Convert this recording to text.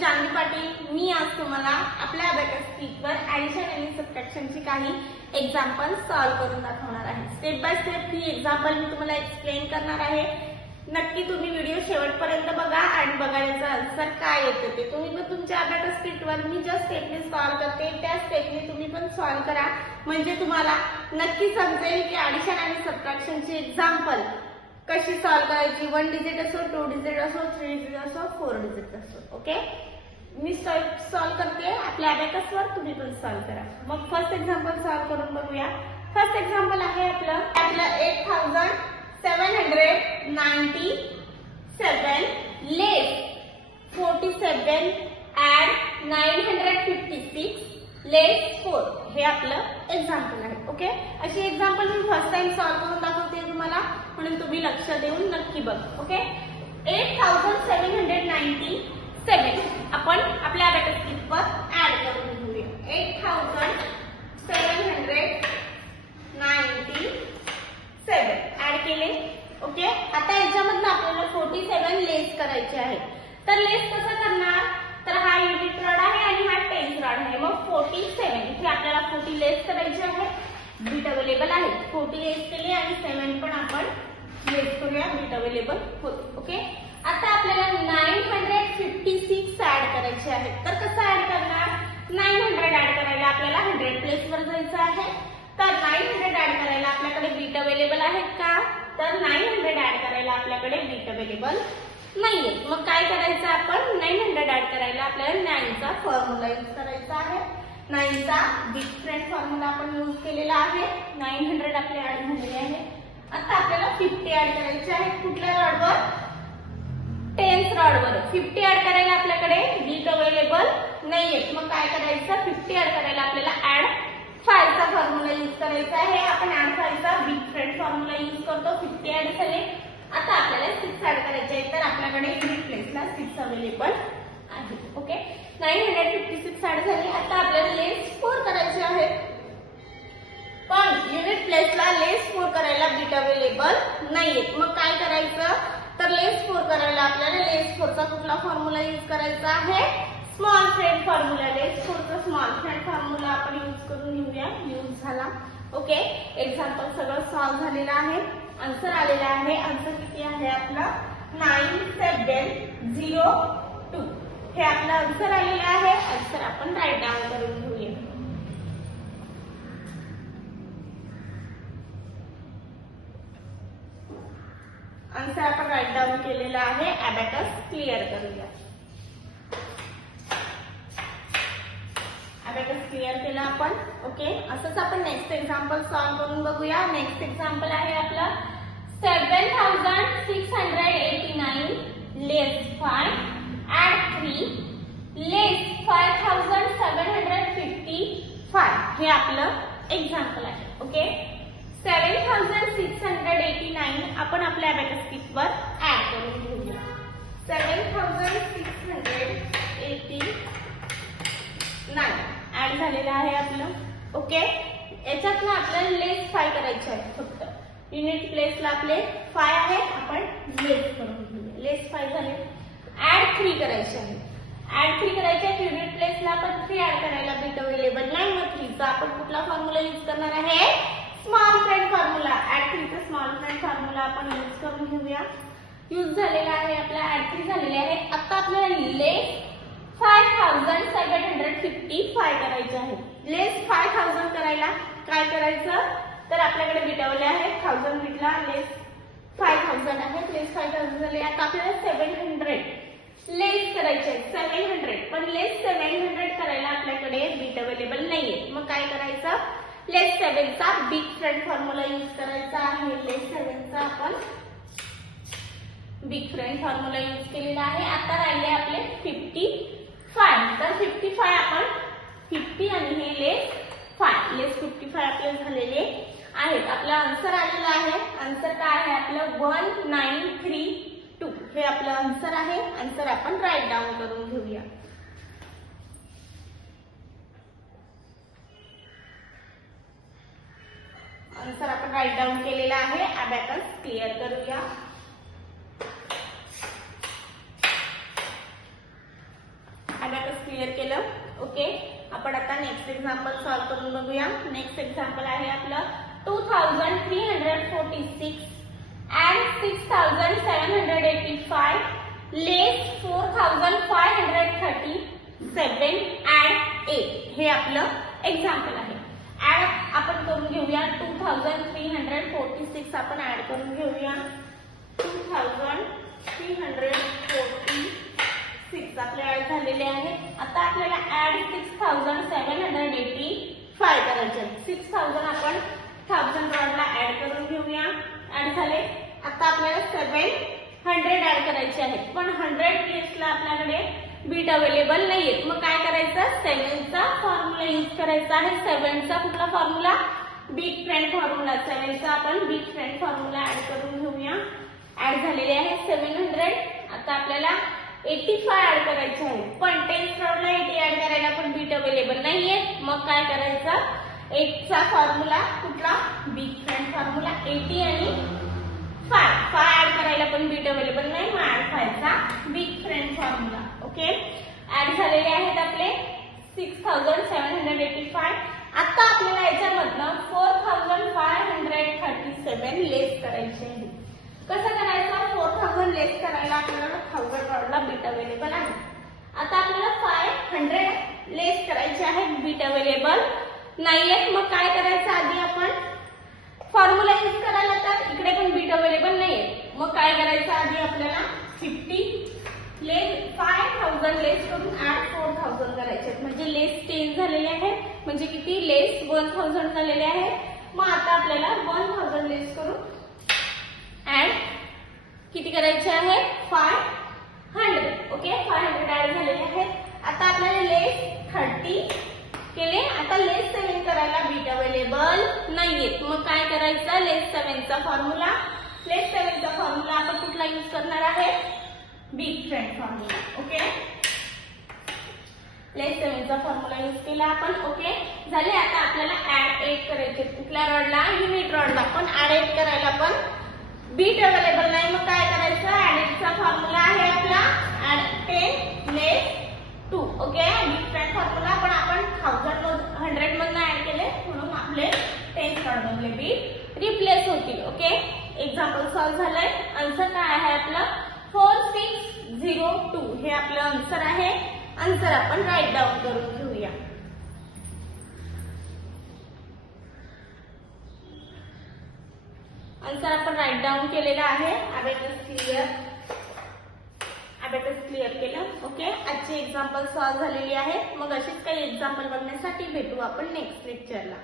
जान्हवी पाटील। मी आज तुम्हाला आपल्या अबॅकस कीटवर ऍडिशन आणि सबट्रॅक्शनची काही एक्झाम्पल सॉल्व्ह करून दाखवणार आहे। स्टेप बाय स्टेप ही एक्झाम्पल मी तुम्हाला एक्सप्लेन करणार आहे। नक्की तुम्ही व्हिडिओ शेवटपर्यंत बघा आणि बघा याचा आन्सर काय येतो ते तुम्ही पण तुमच्या अबॅकस कीटवर मी ज्या स्टेपने सॉल्व्ह करते त्या स्टेपने तुम्ही पण सॉल्व्ह करा, म्हणजे तुम्हाला नक्की समजेल की ऍडिशन आणि सबट्रॅक्शनची एक्झाम्पल कशी सॉल्व्ह करायची। 1 डिजिट असो, 2 डिजिट असो, 3 डिजिट असो, 4 डिजिट असो। ओके, मी सॉल्व्ह करते आपल्या अबॅकसवर, तुम्ही पण सॉल्व्ह करा। मग फर्स्ट एक्झाम्पल सॉल्व्ह करून बघूया। फर्स्ट एक्झाम्पल आहे आपलं 8797 लेस 47 ऍड 956 लेस 4 हे आपलं एक्झाम्पल आहे। ओके, अशी एक्झाम्पल मी फर्स्ट टाइम सॉल्व्ह करून दाखवते तुम्हाला, म्हणून तुम्ही लक्ष देऊन नक्की बघा। ओके, 8797 आपण आपल्या अबॅकस कीटवर ऍड करून घेऊया। 8797 ऍड केले। ओके, आता याच्यामधून आपल्याला 47 लेस करायचे आहे। तर लेस कसं करणार, तर हा युनिट रॉड आहे आणि हा टेन्स रॉड आहे। मग 47 इथे आपल्याला 40 लेस करायचे आहे, बीट अवेलेबल आहे। 40 लेस केले आणि 7 पण आपण लेस करूया, बीट अवेलेबल होते। ओके, आता आपल्याला 956 ऍड करायचे आहे। तर कसं ऍड करणार, 900 ऍड करायला आपल्याला 100 प्लेस वर जायचं आहे। तर 900 ऍड करायला आपल्याकडे बीट अवेलेबल आहेत का, तर 900 ऍड करायला आपल्याकडे बीट अवेलेबल नाहीये। मग काय करायचं, आपण 900 ऍड करायला आपल्याला 9 चा फॉर्म्युला यूज करायचा आहे। 9 चा डिफरंट फॉर्म्युला आपण यूज केलेला आहे। 900 आपले ऍड झालेले आहे। आता आपल्याला 50 ऍड करायचे आहे। कुठल्या रॉडवर, टेन्स रॉडवर। 50 ऍड करायला आपल्याकडे बीट अवेलेबल नाहीये। मग काय करायचं, 50 ऍड करायला आपल्याला ऍड 5 चा फॉर्म्युला यूज करायचा आहे। आपण ऍड 5 चा डिफरंट फॉर्म्युला यूज करतो। 50 ऍड झाले, आता आपल्याला 6 ऍड करायचे आहे। तर आपल्याकडे युनिट प्लेसला 6 अवेलेबल आहे। ओके, 956 ऍड झाली। आता आपल्याला लेस 4 करायचे आहे, पण युनिट प्लेसला लेस 4 करायला बीट अवेलेबल नाहीये। मग काय करायचं, तर लेस 4 करायला आपल्याला लेस 4 चा कुठला फॉर्म्युला यूज करायचा आहे, स्मॉल फ्रेंड फॉर्म्युला। लेस 4 चा स्मॉल फ्रेंड फॉर्म्युला आपण यूज करून घेऊया। यूज झाला। ओके, एक्झाम्पल सगळं सॉल्व्ह झालेलं आहे, आन्सर आलेला आहे। आन्सर किती आहे आपला 9702 हे आपलं आन्सर आलेलं आहे। आन्सर आपण राईट डाऊन करून घेऊया। आन्सर आपण राईट डाऊन केलेला आहे। अबॅकस क्लिअर करूया। अबॅकस क्लिअर केलं आपण। ओके, असंच आपण नेक्स्ट एक्झाम्पल सॉल्व्ह करून बघूया। नेक्स्ट एक्झाम्पल आहे आपलं 7689 लेस 5 ऍड 3 लेस 5755 हे आपलं एक्झाम्पल आहे। ओके, 7689 आपण आपल्या अबॅकस कीटवर ऍड करून घेऊया। 7689 ऍड झालेलं आहे आपलं। ओके, याच्यातनं आपल्याला लेस 5 करायचे आहे। फक्त युनिट प्लेसला आपले 5 आहे, आपण लेस करून घेऊया। लेस 5 झाले, ऍड 3 करायचे आहे। ऍड 3 करायचे आहे, युनिट प्लेसला आपण 3 ऍड करायला बीट अवेलेबल नाही। मग 3 चा आपण कुठला फॉर्म्युला यूज करणार आहे, स्मॉल फ्रेंड फॉर्म्युला। ऍड 3 चा स्मॉल फ्रेंड फॉर्म्युला आपण यूज करून घेऊया। यूज झालेला आहे आपला, ऍड 3 झालेले आहे। आता आपल्याला लेस 5755 करायचे आहे। लेस 5000 करायला काय करायचं, तर आपल्याकडे बीट अवेलेबल आहे। 1000 बीटला लेस 5000 आहे। लेस 5000 झाले। आता आपल्याला 700 लेस करायचे आहे। 700, पण लेस 700 करायला आपल्याकडे बीट अवेलेबल नाहीये। मग काय करायचं, लेस 7 चा बिग फ्रेंड फॉर्म्युला यूज करायचा आहे। लेस 7 चा आपण बिग फ्रेंड फॉर्म्युला यूज केलेला आहे। आता राहिले आपले 55। तर 55 आपण 50 आणि हे लेस 5 लेस 55 आपले झालेले आहेत। आपला आन्सर आलेला आहे। आन्सर काय आहे आपलं 1932 हे आपलं आन्सर आहे। आन्सर आपण राईट डाऊन करून घेऊया। आन्सर आपण राईट डाऊन केलेला आहे। अबॅकस क्लिअर करूया। क्लिअर केलं. ओके, आपण आता नेक्स्ट एक्झाम्पल सॉल्व्ह करून बघूया. नेक्स्ट एक्झाम्पल आहे आपलं 2346 and 6785 less 4537 and 8. हे आपलं एक्झाम्पल आहे. ऍड आपण करून घेऊया. 2346 आपण ऍड करून घेऊया. 2346 आपले ऍड झालेले आहे. आता आपल्याला ऍड 6785 करायचे. 6000 आपण 1000 रॉडला ऍड करून घेऊया. ऍड झाले. आता आपल्याला 700 ऍड करायचे आहेत, पण 100 प्लेसला आपल्याकडे बीट अवेलेबल नाहीये. मग काय करायचं? 7चा फॉर्म्युला यूज करायचा आहे. 7चा कुठला फॉर्म्युला? Big friend formula. 7चा आपण बिग फ्रेंड फॉर्म्युला ऍड करून घेऊया. ऍड झालेले आहे 700. आता आपल्याला 85 ऍड करायचे आहे, पण 10th राऊंडला 80 ऍड करायला पण बीट अवेलेबल नाहीये. मग काय करायचं? 8चा फॉर्म्युला कुठला? Big friend formula. 80 आणि 5 ऍड करायला पण बीट अवेलेबल नाही. मग ऍड 5चा big friend formula. Okay, add झालेले आहेत आपले 6785. आता आपल्याला याच्यामधनं 4537 लेस करायचे आहे. कसं करायचं? 4000 लेस करायला आपल्याला 1000 रॉडला बीट अवेलेबल आहे. आता आपल्याला 500 लेस करायचे आहेत, बीट अवेलेबल नाहीयेत. मग काय करायचं? आधी आपण फॉर्म्युला यूज करायला, तर इकडे पण बीट अवेलेबल नाहीये. मग काय करायचं? आधी आपल्याला 5000 लेस करून ऍड 4000 करायचे. म्हणजे लेस 10 झालेले आहेत. म्हणजे किती? लेस 1000 झालेले आहेत. मग आता आपल्याला 1000 लेस करून ऍड किती करायचे आहे? 500. ओके, 500 ऍड झालेले आहेत. आता आपल्याला लेस 30 केले. आता लेस 7 करायला बीट अवेलेबल नाहीयेत. मग काय करायचं? लेस 7चा फॉर्म्युला. लेस 7चा फॉर्म्युला आपण कुठला यूज करणार आहे? Big friend formula. ओके, लेस 7चा फॉर्म्युला यूज केला आपण. ओके झाले. आता आपल्याला ऍड 8 करायचे. कुठल्या रॉडला? युनिट रॉडला. पण ऍड 8 करायला पण बीट अवेलेबल नाही. मग काय करायचं? ऍड 8चा फॉर्म्युला आहे आपला ऍड 10 लेस 2. Okay, big friend formula. पण आपण 100 मधनं ऍड केले म्हणून आपले 10 रॉडमधले बीट रिप्लेस होतील. ओके, एक्झाम्पल सॉल्व्ह झालंय. आन्सर काय आहे आपलं? 4602 हे आपलं आन्सर आहे. आन्सर आपण राईट डाऊन करून घेऊया. आन्सर आपण राईट डाऊन केलेला आहे. अबॅकस क्लिअर केलं. ओके, आजची एक्झाम्पल सॉल्व्ह झालेली आहे. मग अशीच काही एक्झाम्पल बघण्यासाठी भेटू आपण नेक्स्ट लेक्चरला.